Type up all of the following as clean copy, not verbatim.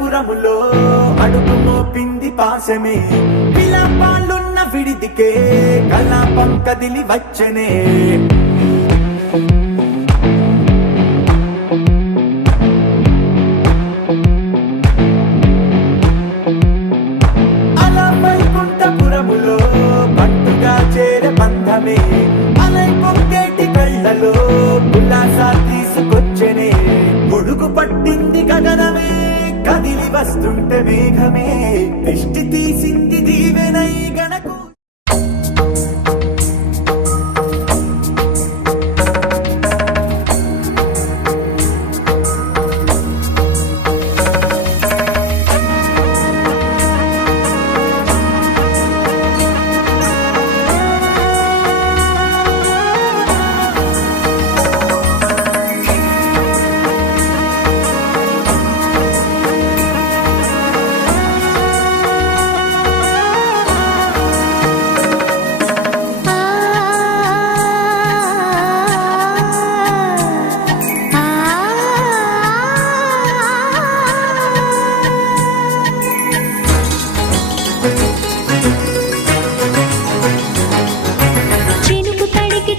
పురములో అడుగు మోపింది పాశమే విలాపాలున్న విడిదికే కలాపం కదిలి వచ్చనే అలా వైకుంఠపురములో పట్టుగా చేరే బంధమే అలై పొంగేటి కళ్ళలో ఉల్లాసా తీసుకొచ్చనే గొడుగు పట్టింది గగనమే కదిలి వస్తుంటే మేఘమే దృష్టి తీసింది దీవెనై గణకు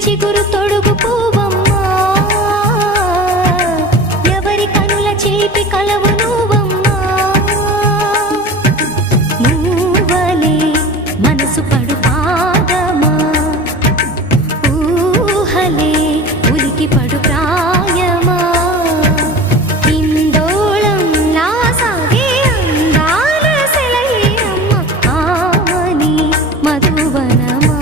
చిగురు తొడుగు పూవమ్మా ఎవరి కనుల చేపి కలవు నువ్వమ్మా నువ్వలే మనసు పడు పాదమా ఊహలే ఉలికి పడు ప్రాయమా ఇందోళం నా సాగే అందాల సెలయేరమ్మ ఆమని మధువనమా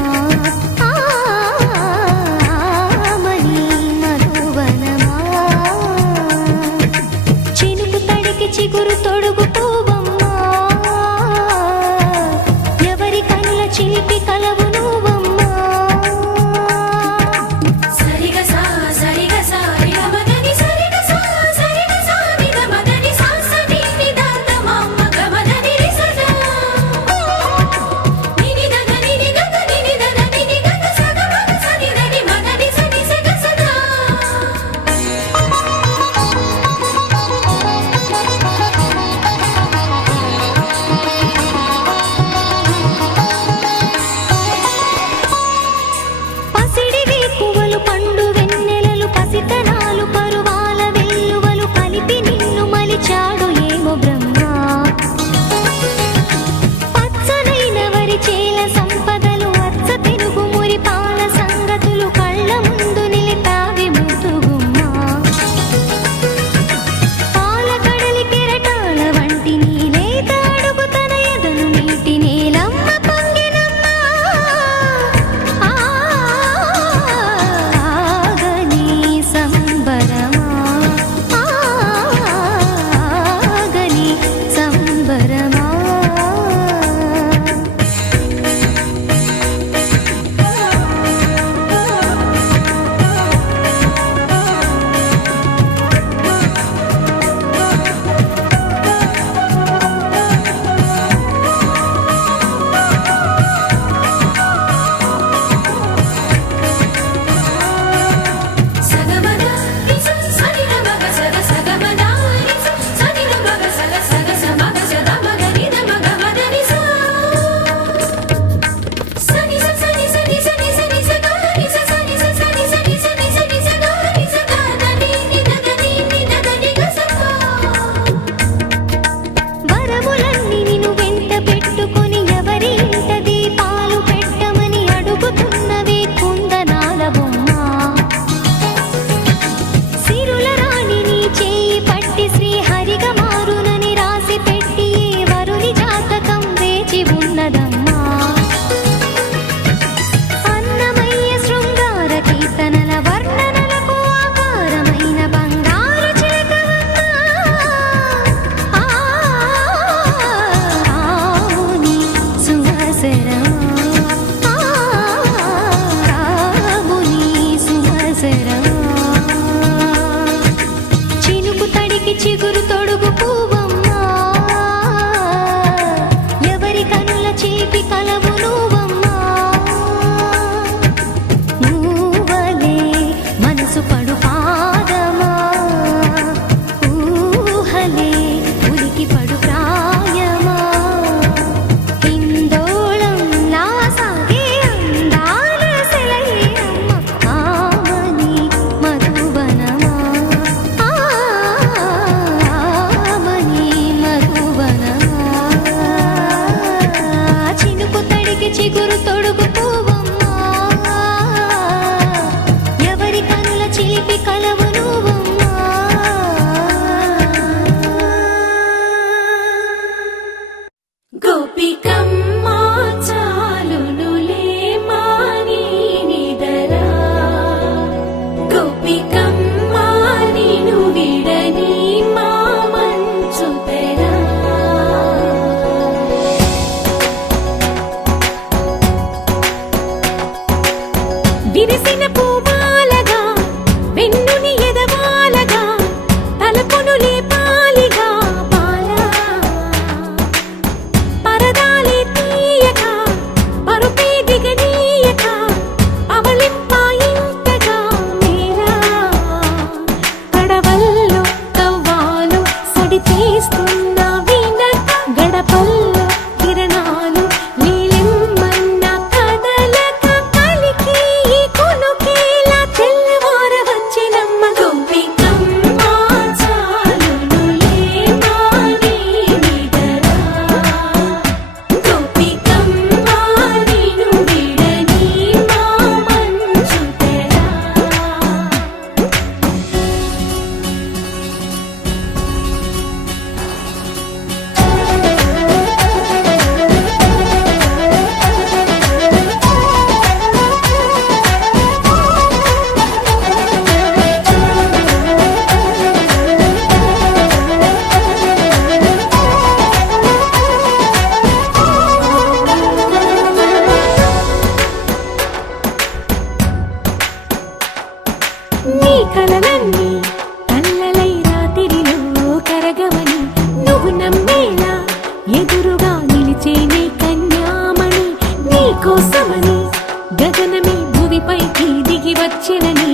దిగి వచ్చిన నీ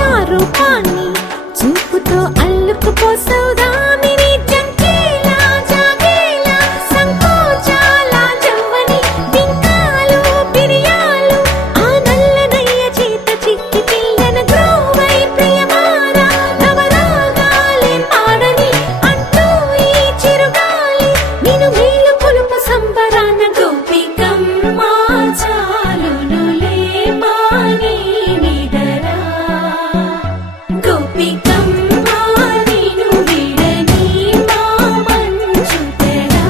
ఆ రూపాన్ని చూపుతో అల్లుకుపో సౌదామిని జంకేలా జాగేలా సంకోచాల జవ్వని బింకాలు బిరియాలు ఆ నల్లనయ్య చేత చిక్కి పిల్లన గ్రోవై ప్రియమారా నవరాగాలే పాడని అంటూ ఈ చిరుగాలి నిన్ను మేలు కొలుపు సంబరాన గోపికమ్మ చాలునులే మాని నిదరా గోపికమ్మ నిన్ను విడని మా మంచు తెరా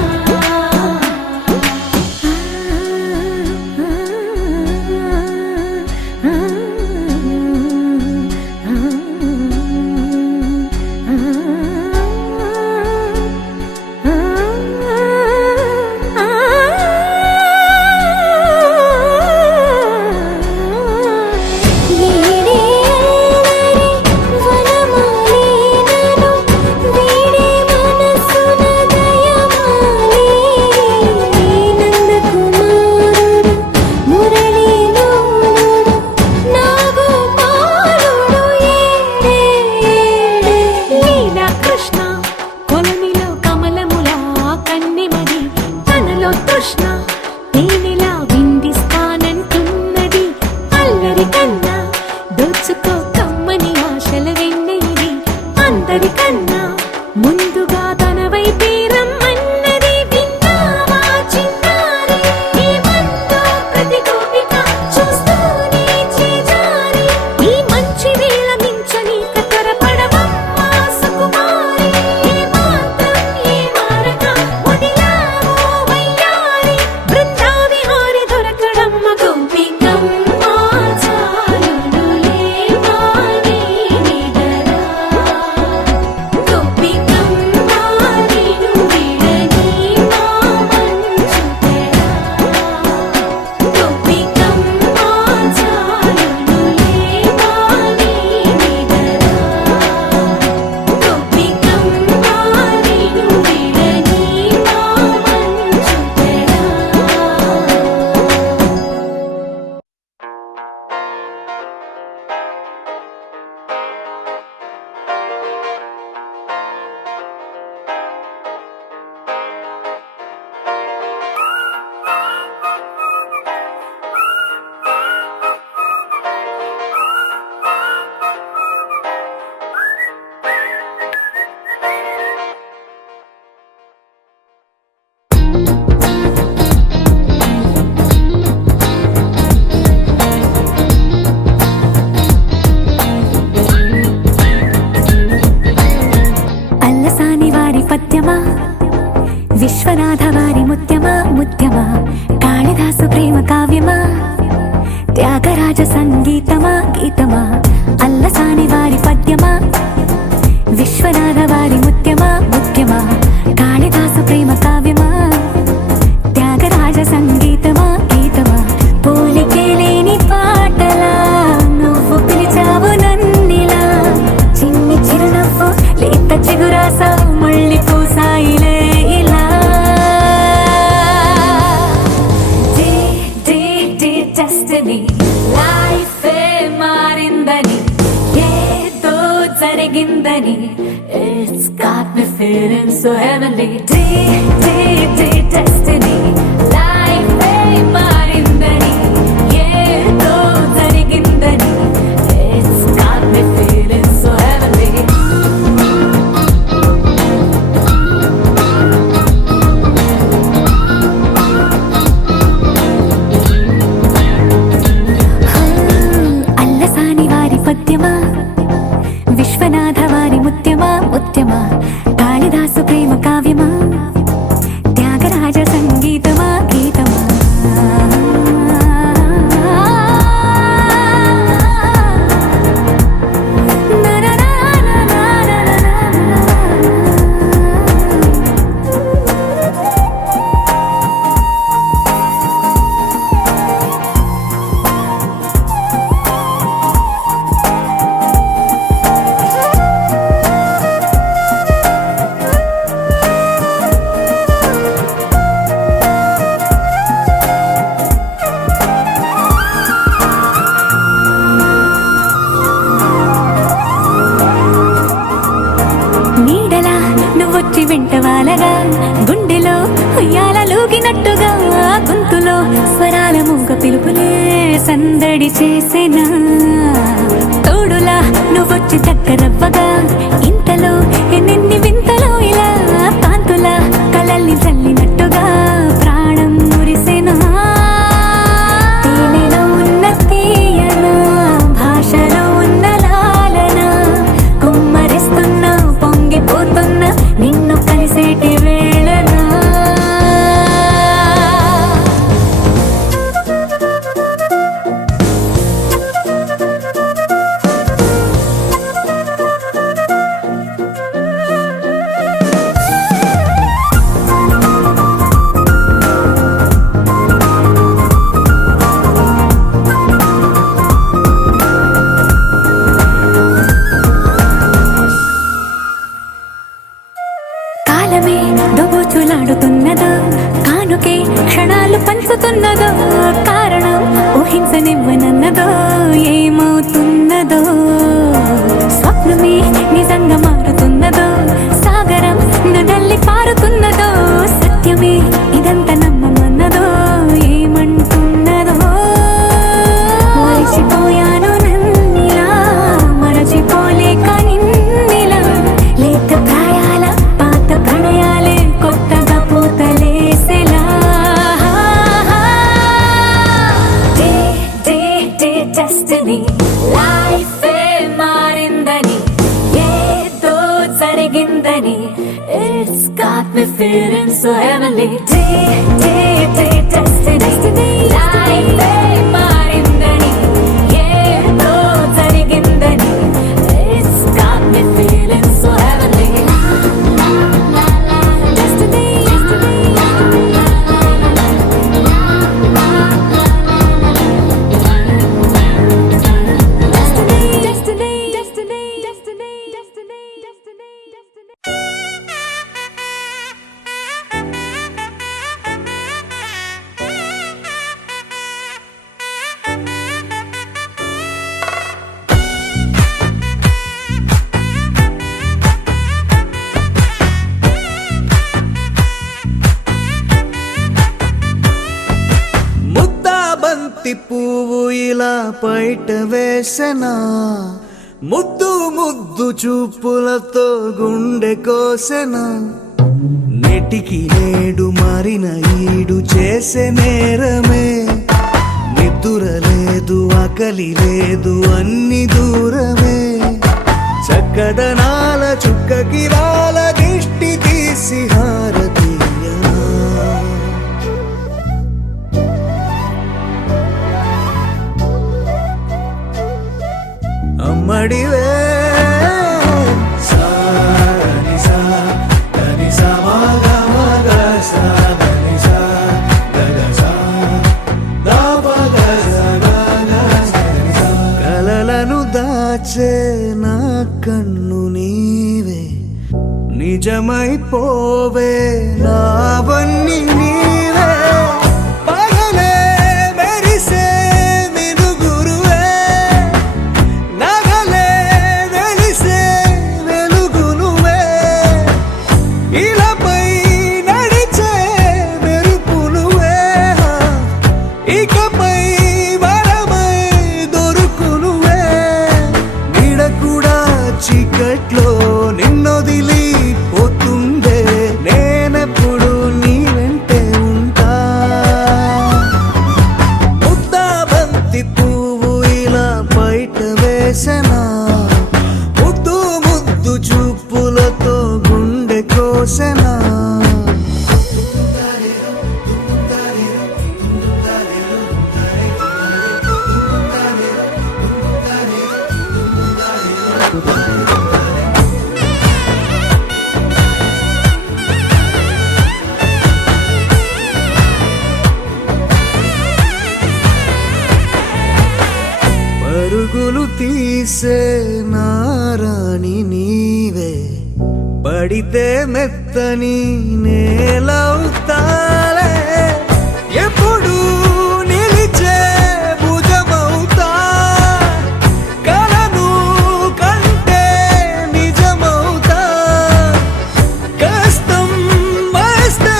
కృష్ణ కొలనిలో కమలములా కన్నెమది తనలో తృష్ణ తేనెలా విందిస్తానంటున్నది అల్లరి కన్నా దోచుకో కమ్మని ఆశల వెన్నెయిది అందరికన్నా ముందుగా తన వైపే రమ్మన్నది విన్నావా చిన్నారి ఏమందో ప్రతి గోపిక చూస్తూనే చేజారి ఈ మంచి వేళ మించని కతరపడవమ్మ సుకుమారి ఏ మాత్రం ఏ మారక వదిలావో వయ్యారి బృందావిహారి దొరకడమ్మ గోపికమ్మ చాలునులే మాని నిదరా గోపికమ్మ నిన్ను విడని మా మంచు తెరా గోపికమ్మ చాలునులే మాని నిదరా గోపికమ్మ నిన్ను విడని మా మంచు తెరా అల్లసాని వారి పద్యమా విశ్వనాథ వారి ముత్యమా ముత్యమా కాళిదాసు ప్రేమ కావ్యమా త్యాగరాజ సంగీతమా గీతమా అల్లసాని వారి పద్యమా విశ్వనాథ వారి ముత్యమా ముత్యమా కాళిదాసు ప్రేమ కావ్యమా త్యాగరాజ సంగీతమా గీతమా పోలికే లేని పాటలా నువ్వు పిలిచావు నన్నిలా చిన్ని చిరునవ్వు లేత చిగురాసా మళ్ళీ పూసాయిలే ఇలా డెస్టినీ లైఫ్ మారిందని ఏదో జరిగిందని it's got me feeling so heavenly destiny life మారిందని ఏదో జరిగిందని it's got me feeling so heavenly Allasani వారి పద్యమా విశ్వనాథ వారి ముత్యమా ముత్యమా కాళిదాసు ప్రేమ కావ్యమా త్యాగరాజ సంగీతమా గీతమా మురిసేనా తోడులా నువ్వొచ్చి దగ్గరవ్వగా ఇంతలో ఎన్నెన్ని వింతలో ఇలా కాంతులా కలల్ని చల్లినట్టుగా ప్రాణం మురిసేనా తేనెలో ఉన్న తీయన భాషలో ఉన్న లాలన కుమ్మరిస్తున్న పొంగిపోతున్న నిన్ను కలిసేటి వేళనా కాలమే దోబూచులాడుతున్నదో కానుకే క్షణాలు పంచుతున్నదో కారణం ఊహించనివ్వనన్నదో ఏమవుతున్నదో స్వప్నమే నిజంగా మారుతున్నదో సాగరం నడల్లి పారుతున్నదో సత్యమే ఇదంతా నమ్మమన్నదో ఏమంటున్నదో మరిచిపోయాను నన్నిలా మరచిపోలేక నిన్నిలా లేత ప్రాయాల పాత ప్రణయాలే కొత్తగా పూతలేసేలా డే డే డే డెస్టినీ లైఫే మారిందని ఏదో జరిగిందని It's got me feeling so heavenly day day day destiny లైఫే మారిందని ఏదో జరిగిందని It's got me feeling so heavenly Destiny, destiny, destiny, destiny, destiny, destiny. ముద్దా బంతి పువ్వు ఇలా బయట వేసెనా ముద్దు ముద్దు చూపులతో గుండె కోసెనా నెటికి నేడు మారిన ఈడు చేసే నేరమే నిద్ర లేదు ఆకలి లేదు అన్ని దూరమే చక్కదనాల చుక్కకి వాళ్ళ దిష్టి తీసి హారతీయనా అమ్మడివే కలలను దాచే నా కన్ను నీవే నిజమైపోవే నావన్నీ నీవే పగలే మెరిసే మినుగురువే నగలే వెలిసే వెలుగు నువ్వే ఇలాపై నడిచే మెరుపు నువ్వే ఇకపై వరమై దొరుకు నువ్వే నీడ కూడా చీకట్లో నిన్నొదిలి పోతుందే నేనెప్పుడు నీ వెంటే ఉంటా ముద్దా బంతి పువ్వు ఇలా బయట వేసెనా ముద్దు ముద్దు చూపులతో గుండె కోసెనా పరుగులు తీసే నారాణి నీవే పడితే మెత్తని నేలవుతాలే ఎప్పుడు నిలిచే భుజమవుతా కలను కంటే నిజమవుతా కష్టం వస్తే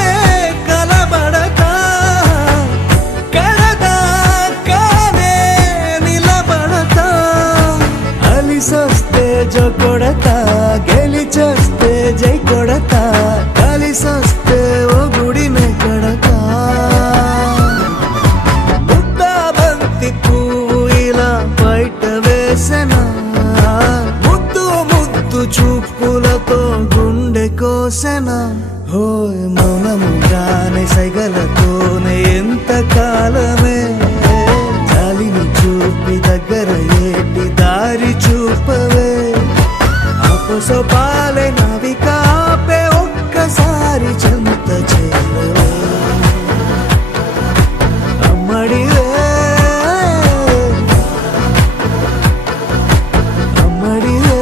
కలబడతా కడదాకానే నిలబడతా సైగలతోనే ఎంత కాలమే గాలిని చూపి దగ్గర ఏటి దారి చూపవే అపసోపాలే నవి కాపే ఒక్కసారి చెంత చేరవే అమ్మడివే అమ్మడివే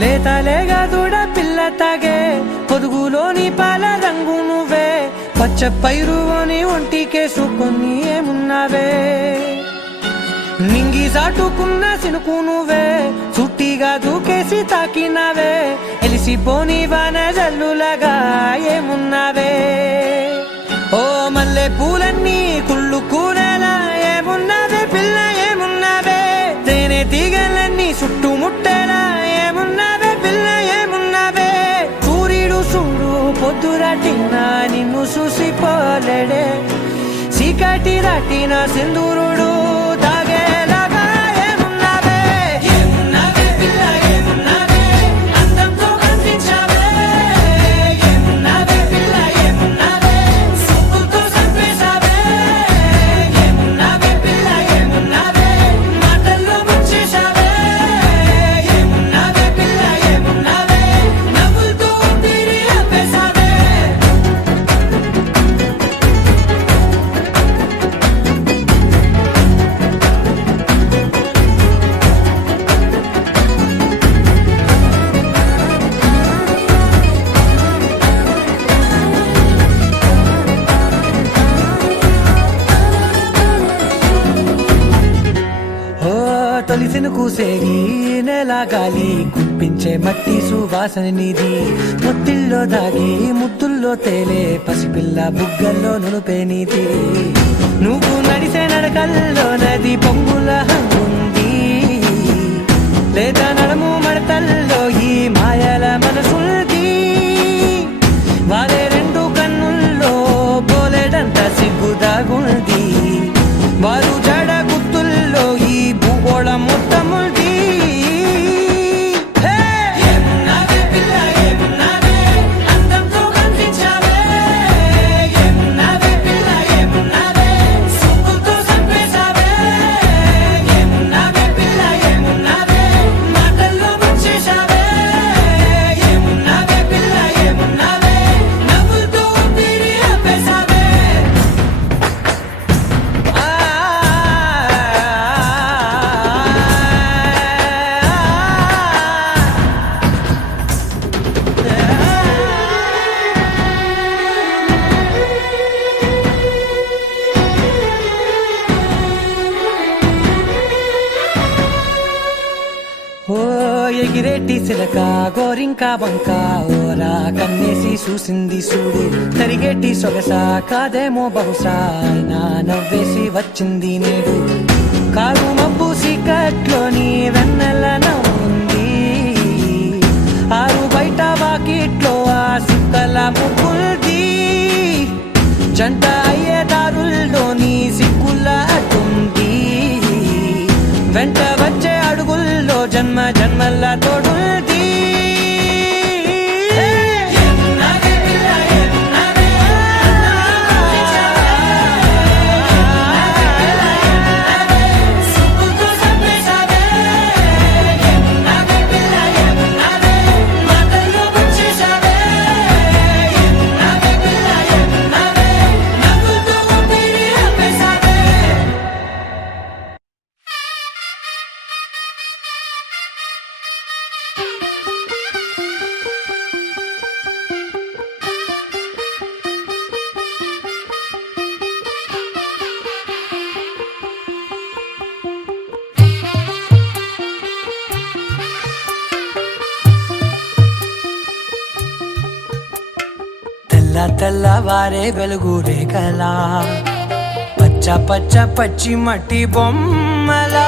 లేతలేగా దూడ పిల్ల తాగే పొదుగులోని పాల రంగు నువ్వే పచ్చ పైరుని ఒంటికేసుకొని ఏమున్నావే నింగి సాటుకున్న సినుకు నువ్వే చుట్టిగా దూకేసి తాకినావే ఎలిసిపోని వాన జల్లులగా ఏమున్నావే ఓ మల్లె పూలన్నీ కుళ్ళు కూరలా ఏమున్నావే పిల్ల ఏమున్నావే తేనె తీగలన్నీ చుట్టుముట్టేలా ఏమున్నావే పిల్ల ఏమున్నావే సూర్యుడు చూడు పొద్దురాటిన నిన్ను చూసిపోలేడే చీకటి రాటిన సింధూరుడు తాగేలాగా ఏమున్నావే ఏమున్నావే పిల్ల ఏమున్నావే అందంతో కనిపించావే ఏమున్నావే పిల్ల ఏమున్నావే సుక్కుతో చంపేశావే ఏమున్నావే పిల్ల ఏమున్నావే మాటల్లో ముంచేశావే ఏమున్నావే పిల్ల ఏమున్నావే నవ్వులతో ఊపిరి ఆపేశావే ఓ తొలిసిను కూసేగి నెల గాలి కుప్పించే మట్టి సువాసన నీది ముత్తిల్లో దాగి ముద్దుల్లో తేలే పసిపిల్ల బుగ్గల్లో నునుపే నీది నువ్వు నడిసే నడకల్లో నది పొంగుల హంగుంది లేదా నడుము మడతల్లో ఈ మాయల మనసుంది వారే రెండు కన్నుల్లో పోలేడంత సిగ్గుదాగుంది వారు జడ గుర్తుల్లో ఈ భూగోళం మొత్తముంది ఏమున్నావే పిల్ల ఏమున్నావే అందంతో కనిపించావే ఏమున్నావే పిల్ల ఏమున్నావే సుక్కుతో చంపేశావే ఏమున్నావే పిల్ల ఏమున్నావే మాటల్లో ముంచేశావే ఏమున్నావే పిల్ల ఏమున్నావే నవ్వులతో ఊపిరి ఆపేశావే ఓ ఎగిరేటి సిలక గోరింక వంక ఓరా కన్నేసి చూసింది చూడు తరిగేటి సొగస కాదేమో బహుశా అయినా నవ్వేసి వచ్చింది నేడు కారు మబ్బు సీకట్లోని వెన్నెల నవ్వుంది ఆరు బయట వాకిట్లో ఆ సుక్కల ముగ్గుల్ది జంట అయ్యే దారుల్లోని సిగ్గుల అడ్డుంది వెంట వచ్చే అడుగుల్లో జన్మ జన్మల తోడుంది ఏమున్నావే పిల్ల ఏమున్నావే సుక్కుతో చంపేశావే ఏమున్నావే పిల్ల ఏమున్నావే మాటల్లో ముంచేశావే ఏమున్నావే పిల్ల ఏమున్నావే నవ్వులతో ఊపిరి ఆపేశావే తెల్ల తెల్లవారే వెలుగు రేఖలా పచ్చ పచ్చ పచ్చి మట్టి బొమ్మలా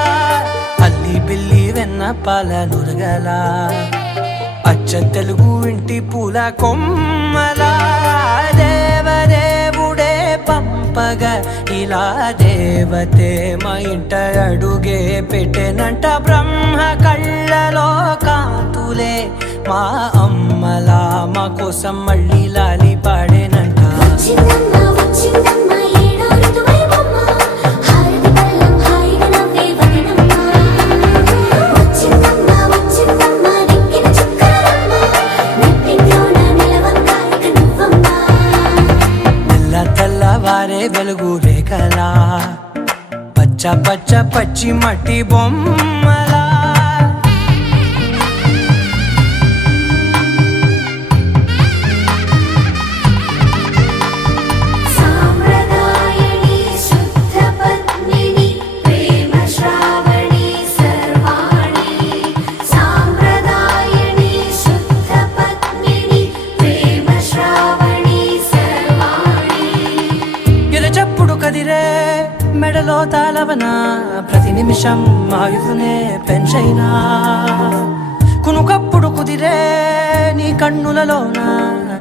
అల్లి బిల్లి వెన్న పాల నురగలా అచ్చ తెలుగు ఇంటి పూల కొమ్మలా దేవదేవుడే పంపగా ఇలా దేవతే మా ఇంట అడుగే పెట్టెనంట బ్రహ్మ కళ్ళలో కాంతులే మా అమ్మలా మా కోసం మళ్ళీ లాలి పాడేనంట వచ్చిందమ్మ వచ్చిందమ్మ ఏడో ఋతువైవమ్మ హారతి పళ్ళం హాయిగా నవ్వే వదనమ్మ వచ్చిందమ్మ వచ్చిందమ్మ నెక్కిన చుక్కలమ్మ నెట్టింట్లోన నిలవంగా ఇక నువ్వమ్మ తెల్ల తెల్లవారే వెలుగు రేఖలా పచ్చ పచ్చ పచ్చి మట్టి బొమ్మలా సాంప్రదాయని శుద్ధ పద్మిని ప్రేమ శ్రావణి సర్వాణి సాంప్రదాయని శుద్ధ పద్మిని ప్రేమ శ్రావణి సర్వాణి ఎరచప్పుడు కదిరే మెడలో తాళవన ప్రతి నిమిషం ఆయుధునే పెంచైనా కునుకప్పుడు కుదిరే నీ కన్నులలోన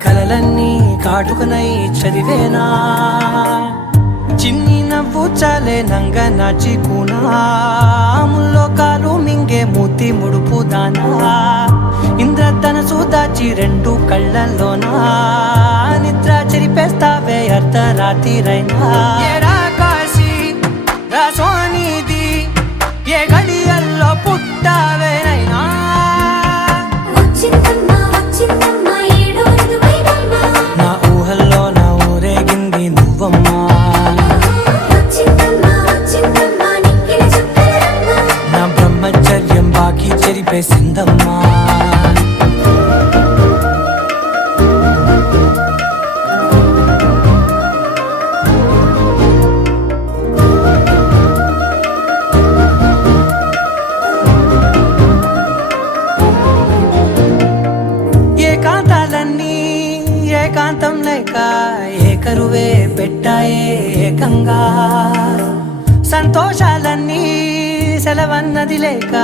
కలలన్నీ కాటుకనై చదివేనా చిన్ని నవ్వు చాలే నంగ నాచి కూనాముల్లో కాలు మింగే మూతి ముడుపు దానా ఇంద్రధనసు దాచి రెండు కళ్ళల్లోనా నిద్ర చెరిపేస్తావే అర్ధరాత్రిరైనా ఏరా కాశీ రా సోనిది ఏ గడియల్లో పుట్టావేనైనా వచ్చిందమ్మ వచ్చిందమ్మ ఏడో ఋతువైవమ్మ నా ఊహల్లో నా ఊరేగింది నువ్వమ్మా వచ్చిందమ్మ వచ్చిందమ్మ నెక్కిన చుక్కలమ్మ నా బ్రహ్మచర్యం బాకీ చెరిపేసిందమ్మా ఏకాంతాలన్నీ ఏకాంతం లేక ఏకరువే పెట్టాయే ఏకంగా సంతోషాలన్నీ సెలవన్నది లేక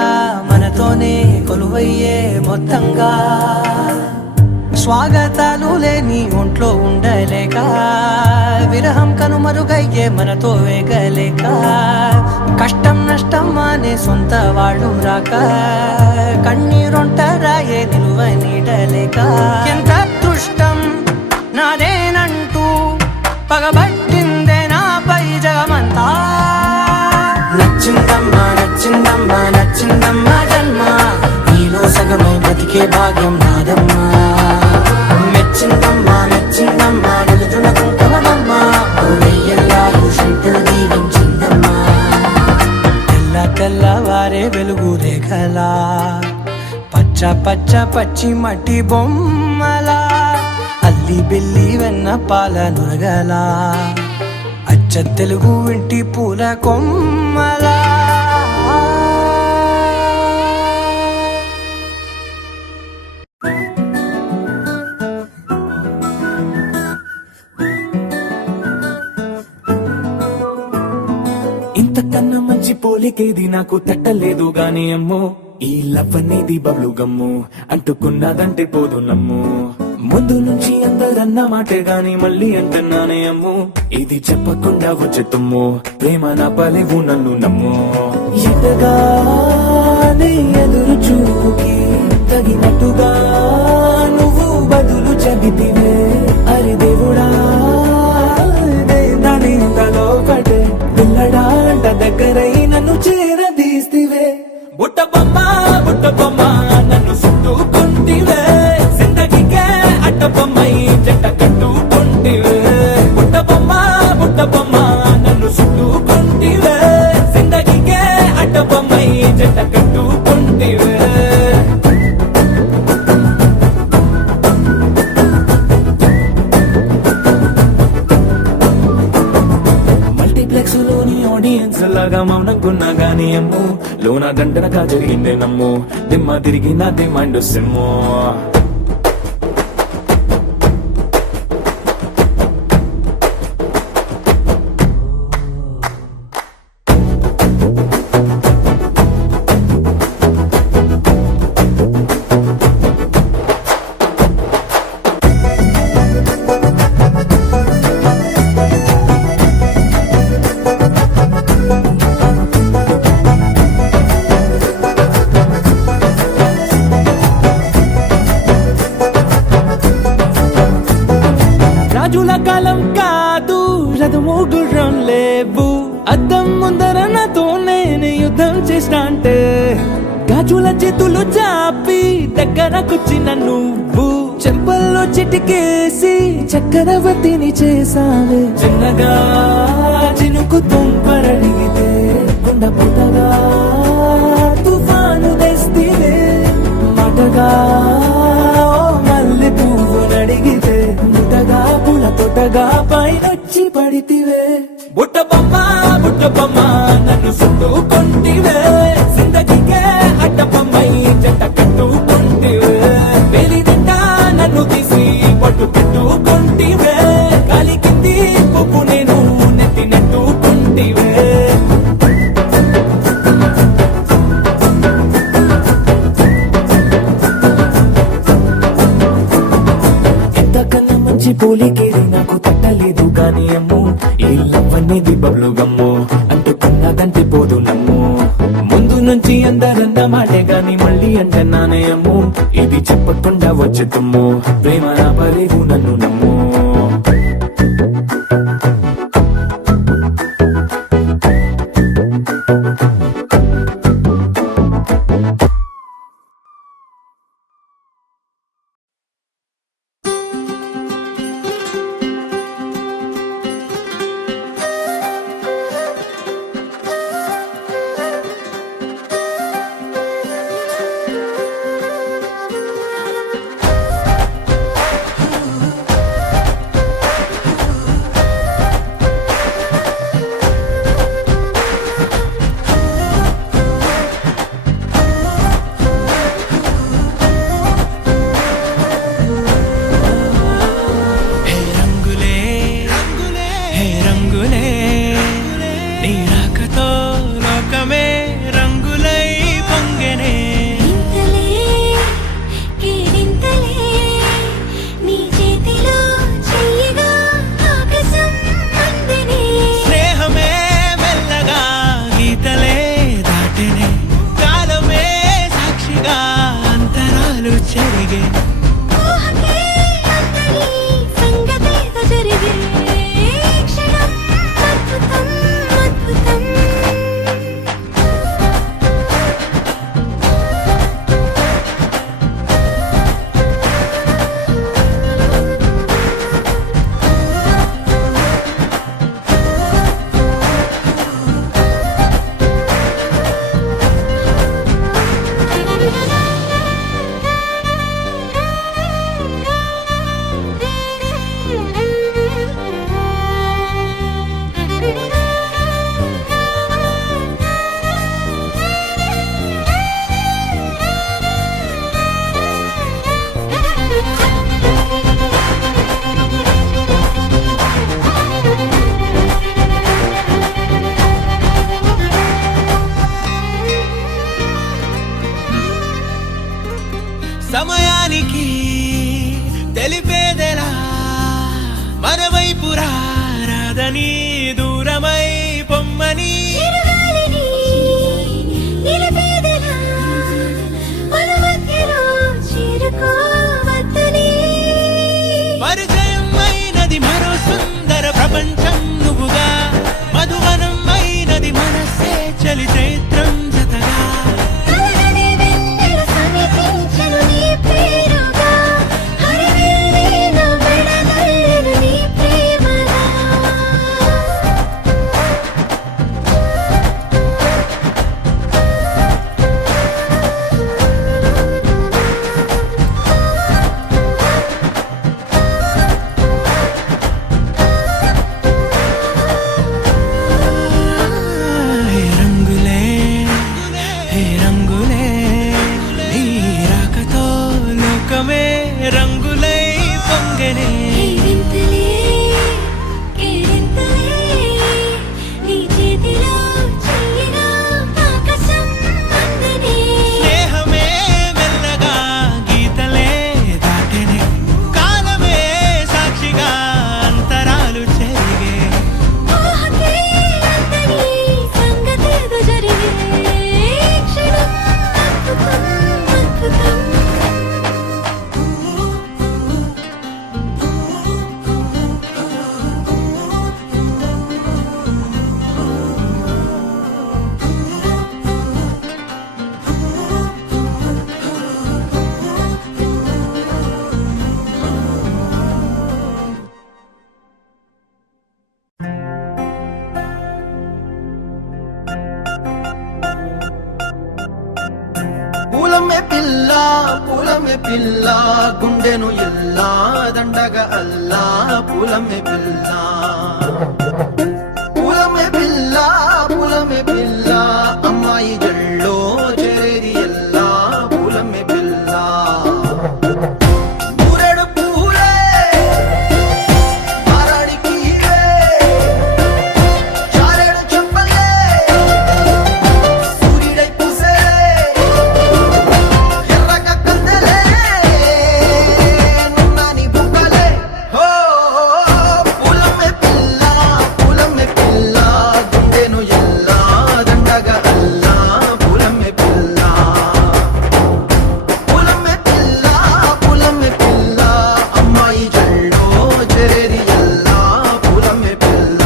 మనతోనే కొలువయ్యే మొత్తంగా స్వాగతాలు లేని ఒంట్లో ఉండలేక విరహం కనుమరుగయ్యే మనతో వేగలేక కష్టం నష్టం అనే సొంత వాళ్ళు రాక కన్నీరొంటరాయే నిలువ నీడలేక ఎంత అదృష్టం నాదేనంటూ పగబట్టిందే నాపై జగమంతా నచ్చిందమ్మా నచ్చిందమ్మా నచ్చిందమ్మా జన్మ నీలో సగమై బతికే భాగ్యం నాదమ్మా మెచ్చిందమ్మా మెచ్చిందమ్మా నిలుతున్న కుంకుమమ్మా వెయ్యల్లాలు శంకులు దీవించిందమ్మా తెల్ల తెల్లవారే వెలుగు రేఖలా పచ్చ పచ్చ పచ్చి మట్టి బొమ్మలా అల్లి బిల్లి వెన్న పాల నురగలా అచ్చ తెలుగు ఇంటి పూల కొమ్మలా ఇంతకన్నా మంచి పోలికేది నాకు తట్టలేదు గాని అమ్మో ఈ లవ్ అనేది బబ్లు గమ్ము అంటుకున్నదంటే పోదు నమ్ము ముందు నుంచి అందరన్న మాటే గాని మళ్ళీ అంటున్నానే అమ్ము ఇది చెప్పకుండా వచ్చే తుమ్ము ప్రేమ నా పలేవు నన్ను నమ్ము ఎటగానే ఎదురు చూకి తగినట్టుగా నువ్వు బదులు చెబితివే అరే దేవుడా దాని తలో పడే పిల్లడా అంట దగ్గరై నన్ను చేరదీస్తివే బుట్ట బొమ్మ నన్ను చుట్టుకుంటివే జిందగీకే అట్ట బొమ్మై జంట కట్టుకుంటివే బుట్ట బొమ్మ నన్ను చుట్టుకుంటివే జిందగీకే అట్ట బొమ్మై జంట కట్టుకుంటివే మల్టీప్లెక్స్ లోని ఆడియన్స్ లాగా మౌనంకున్నా గానీ అమ్ము లోన దండనగా జరిగిందే నమ్ము దిమ్మ తిరిగి నా మైండ్ సిమ్ము రోజుల కాలం కాదు, రథము గుర్రం లేవు. అద్దం ముందర నాతో నేను యుద్ధం చేస్తా అంటే గాజుల చేతులు చాపి దగ్గరకొచ్చిన నువ్వు చెంపల్లో చిటికేసి చక్రవర్తిని చేసావే. చిన్నగా చినుకు తుంపరడిగితే కొండ పుట్టగా తుఫాను తెస్తివే. మాటగా మల్లె పువ్వు నడిగితే ముటగా పుల తొటగా పైనొచ్చి పడితివే. బుట్ట బొమ్మ నన్ను చుట్టుకొంటివే. జిందగీకే అడ్డ బొమ్మై జంట కట్టుకొంటివే. వేలి నిండా నన్ను తీసి పట్టు పెట్టుకొంటివే. గాలి కింది పువ్వు నేను నెత్తి నెట్టుకొంటివే. ఎంతకన్నా మంచి పోలికేది నాకు తట్టలేదు గాని అమ్మో, ఈ లవ్ అనేది బబ్లు గమ్ము అంటుకున్నదంటే పోదు నమ్ము. ముందు నుంచి అందరన్న మాటే గాని మళ్ళీ అంటే నానే అమ్ము. ఇది చెప్పకుండా వచ్చే తుమ్ము, ప్రేమ రాబలేవు నన్ను నమ్ము. సమయానికి తెలిపేదెలా మన వైపు రాదని దూరమై పొమ్మని పరిచయం అయినది మరో సుందర ప్రపంచం నువ్వుగా. మధువనం అయినది మనసే చలి చైత్రం జతగా. పూలమ్మె పిల్ల పూలమ్మె పిల్ల గుండెను ఎల్లా దండగ అల్లా పూలమ్మె పిల్ల పూలమ్మె పిల్ల పూలమ్మె పిల్ల అమ్మాయి జల్లో చేరేది ఎల్లా పూలమ్మె పిల్ల ఊరెడు పూలే మారాడికి చారెడు చెప్పలే సూర్యుడై పూసే ఎర్రగ కందలే నున్నాని బుక్కలే హో పూలమ్మె పిల్ల గుండెను ఎల్లా దండగ అల్లా పూలమ్మె పిల్ల పూలమ్మె పిల్ల అమ్మాయి జల్లో చేరేది ఎల్లా పూలమ్మె పిల్ల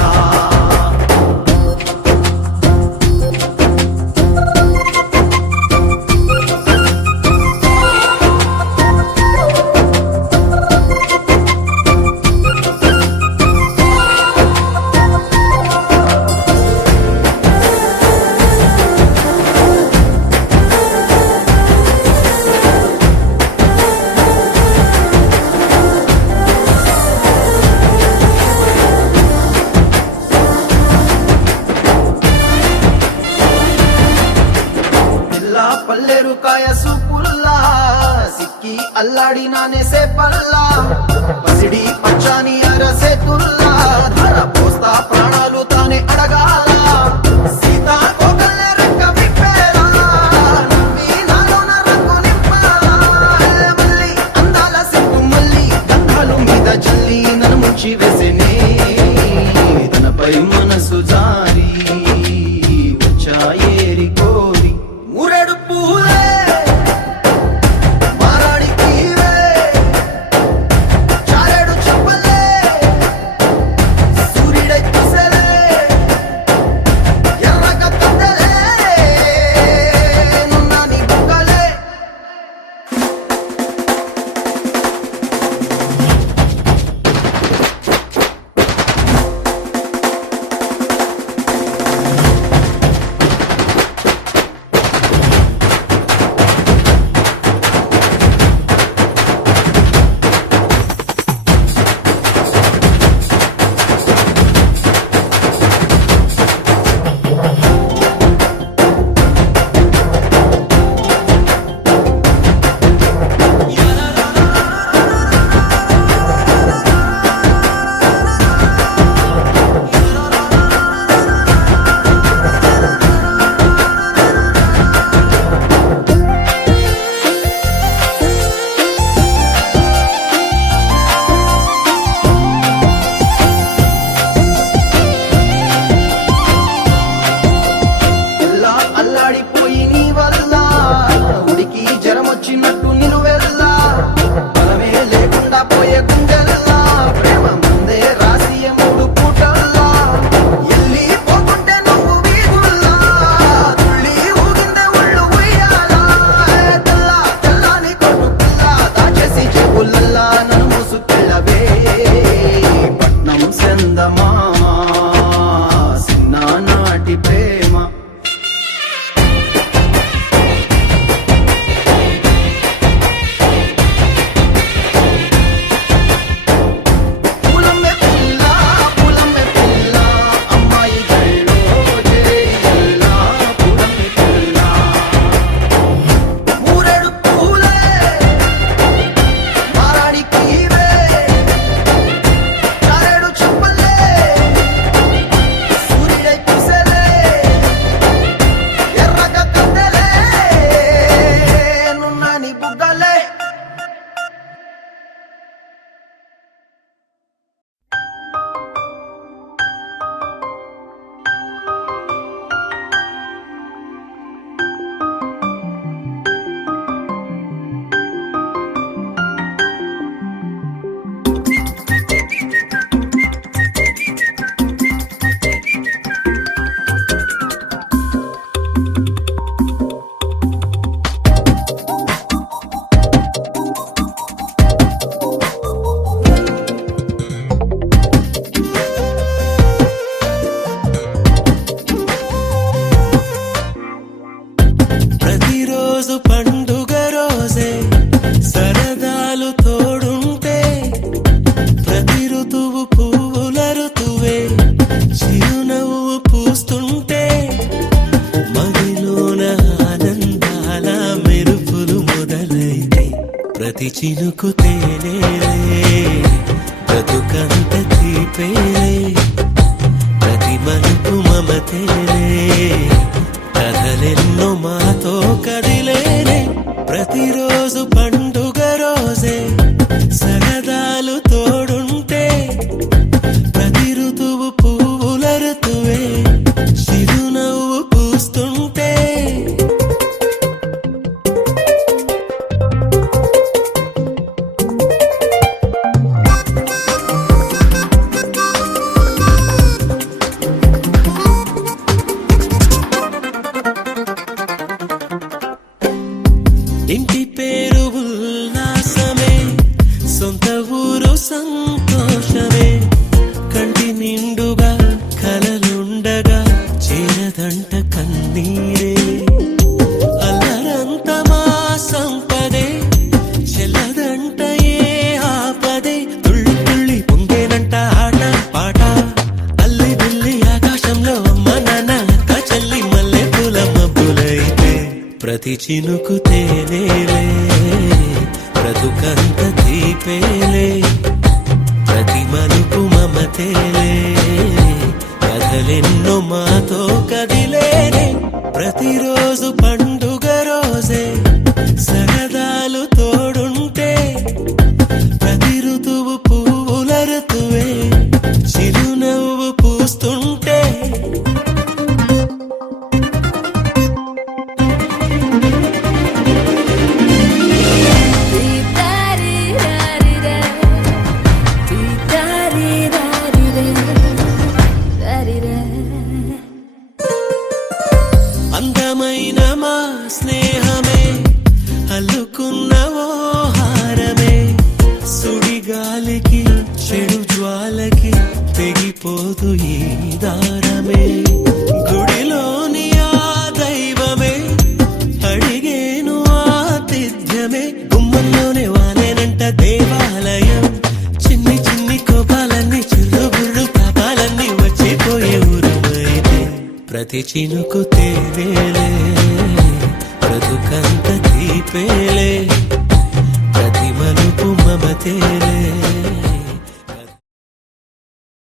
పిల్ల పల్లెరు కాయ సూపుల్లా సిక్కి అల్లాడి నానేసే పల్లా పసిడి పచ్చాని అరసే తుల్లా ధర పోస్తా ప్రాణాలు తానే అడగాల సీతా కోగల్లే రెక్క విప్పేలా నవ్వి నాలోన రంగు నింపాలా మల్లి అందాల సిగ్గు మల్లి గంధాలు మీద జల్లి నన్ను ముంచి వేసేనే తనపై మనసు జారి వచ్చాయేరి కోరి ఊరెడు పూలే మారాడికి చారెడు చెప్పలే సూర్యుడై పూసలే ఎర్రగ కందలే నున్నాని బుక్కలే ఎల్లా అల్లాడిపోయి నీ వల్ల ఉడికి జరం వచ్చినట్టు నిలువెల్లా బలమే లేకుండా పోయే గుండెల్లా ప్రేమ ముందే రాసియ మూడు పూటల్లా ఎల్లి పోకుంటే నువ్వు వీధుల్లా తుళ్ళి ఊగిందే ఒళ్ళు ఉయ్యాలా తెల్లా తెల్లాని కొట్టు పిల్ల దాచేసి చెవులల్లా నన్ను మూసుకెళ్ళవే పట్నం సెందమామా సిన్నానాటి ప్రేమ పూలమ్మె పిల్ల అమ్మాయి జల్లో చేరేయల్లా పూలమ్మె పిల్ల ఊరెడు పూలే మారాడికి చారెడు చెప్పలే సూర్యుడై పూసలే ఎర్రగ కందలే నున్నాని బుగ్గలే ప్రతిరోజు పండుగ తీపేలే ప్రతి మలుపు మమతేలే కథలెన్నో మాతో కదిలేనే ప్రతిరోజు పండుగ రోజే సరదాలు తోడుంటే ప్రతి ఋతువు పువ్వుల ఋతువే చిరునవ్వు పూస్తుంటే ఇంటి పేరు ఉల్లాసమే సొంత ఊరు సంతోషమే కంటి నిండుగా కలలుండగా చేరదంట కన్నీరే అల్లరంత మా సంపదే చెల్లదంట ఏ ఆపదే తుళ్ళి తుళ్ళి పొంగేనంట ఆట పాట అల్లి బిల్లి ఆకాశంలో అమ్మ నాన్న అక్క చెల్లి మల్లె పూల మబ్బులైతే ప్రతి చినుకు తేనేలే బ్రతుకంత తీపేలే ప్రతి మలుపు మమతేలే కథలెన్నో మాతో కదిలేనే ప్రతిరోజు పండుగ రోజే సరదాలు తోడుంటే ప్రతి ఋతువు పువ్వుల ఋతువే చిరునవ్వు పూస్తుంటే అందమైన మా స్నేహమే అల్లుకున్న ఓ హారమే సుడిగాలికి చెడు జ్వాలకి తెగిపోదు ఈ దారమే గుడిలోని ఆ దైవమే అడిగేను ఆతిథ్యమే గుమ్మంలోనే వాలేనంట దేవాలయం చిన్ని చిన్ని కోపాలన్నీ చిల్లుబుర్రు పాపాలన్నీ వచ్చిపోయే ఊరమైతే ప్రతి చినుకు తేవేలే బ్రతుకంత తీపేలే ప్రతి మలుపు మమతేలే